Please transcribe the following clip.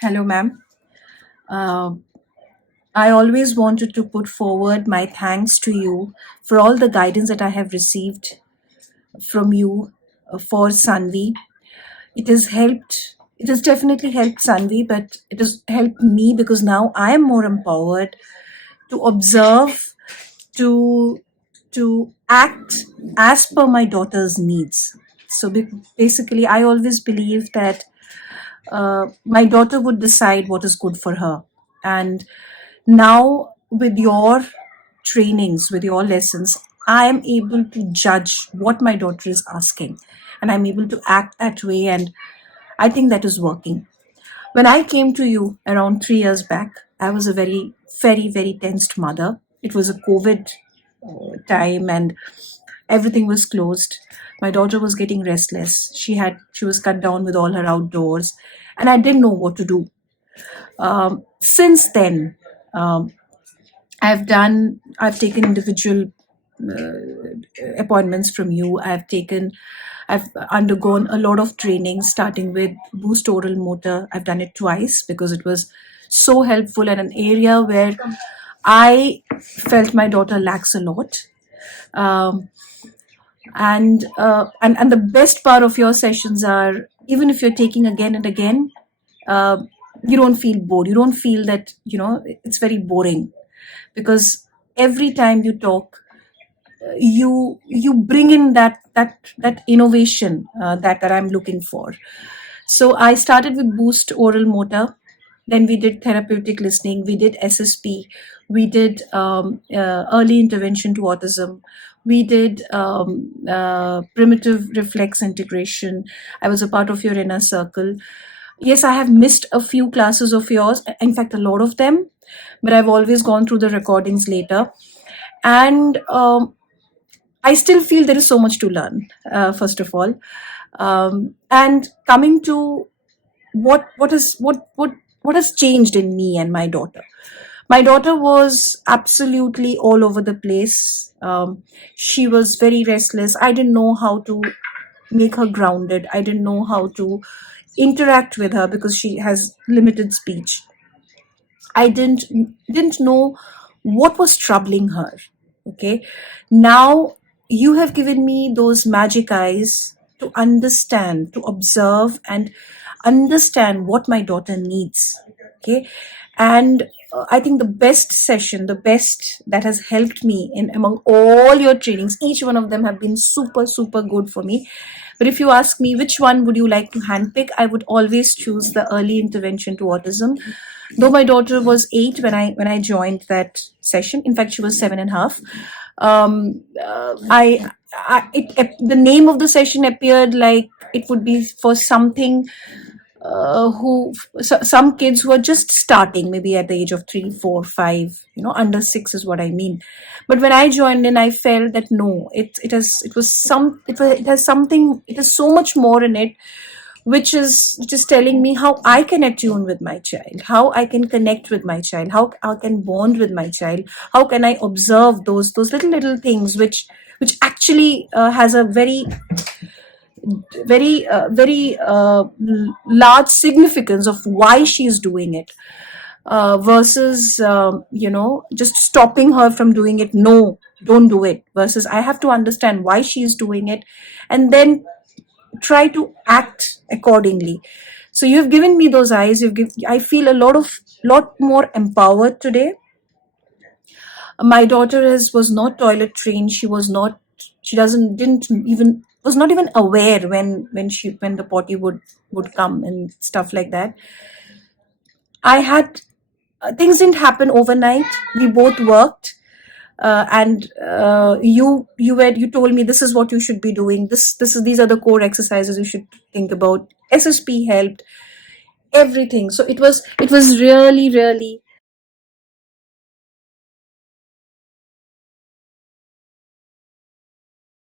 Hello, ma'am. Uh, I always wanted to put forward my thanks to you for all the guidance that I have received from you for Sanvi. It has helped, it has definitely helped Sanvi, but it has helped me because now I am more empowered to observe, to, to act as per my daughter's needs. So basically, I always believe that my daughter would decide what is good for her. And now, with your trainings, with your lessons, I am able to judge what my daughter is asking, and I'm able to act that way. And I think that is working. When I came to you around 3 years back, I was a very tensed mother. It was a COVID time, and everything was closed. My daughter was getting restless. She was cut down with all her outdoors, and I didn't know what to do. Since then, um, I've taken individual appointments from you. I've undergone a lot of training, starting with Boost Oral Motor. I've done it twice because it was so helpful in an area where I felt my daughter lacks a lot. Um, and the best part of your sessions are, even if you're taking again and again, uh, you don't feel bored. You don't feel that it's very boring, because every time you talk, you bring in that innovation that I'm looking for. So I started with Boost Oral Motor, then we did therapeutic listening, we did SSP, we did early intervention to autism, we did primitive reflex integration. I was a part of your inner circle. Yes, I have missed a few classes of yours, in fact a lot of them, but I've always gone through the recordings later. And I still feel there is so much to learn, first of all. And coming to what has changed in me and my daughter. My daughter was absolutely all over the place. She was very restless. I didn't know how to make her grounded. I didn't know how to interact with her because she has limited speech. I didn't know what was troubling her. Okay. Now you have given me those magic eyes to understand, to observe and understand what my daughter needs. Okay. And I think the best session, the best that has helped me in among all your trainings, each one of them have been super good for me. But if you ask me which one would you like to handpick, I would always choose the early intervention to autism. Though my daughter was 8 when I joined that session, in fact she was 7.5. The name of the session appeared like it would be for something some kids who are just starting, maybe at the age of 3, 4, 5, under 6 is what I mean. But when I joined in, I felt that no, it has something, it has so much more in it, which is telling me how I can attune with my child, how I can connect with my child, how I can bond with my child, how can I observe those little things which actually has a very large significance of why she's doing it, versus just stopping her from doing it. No, don't do it. Versus I have to understand why she's doing it, and then try to act accordingly. So you've given me those eyes. I feel a lot more empowered today. My daughter was not toilet trained. She doesn't didn't even was not even aware when the potty would come and stuff like that. I had Things didn't happen overnight. We both worked, and you told me this is what you should be doing. These are the core exercises you should think about. SSP helped everything. So it was really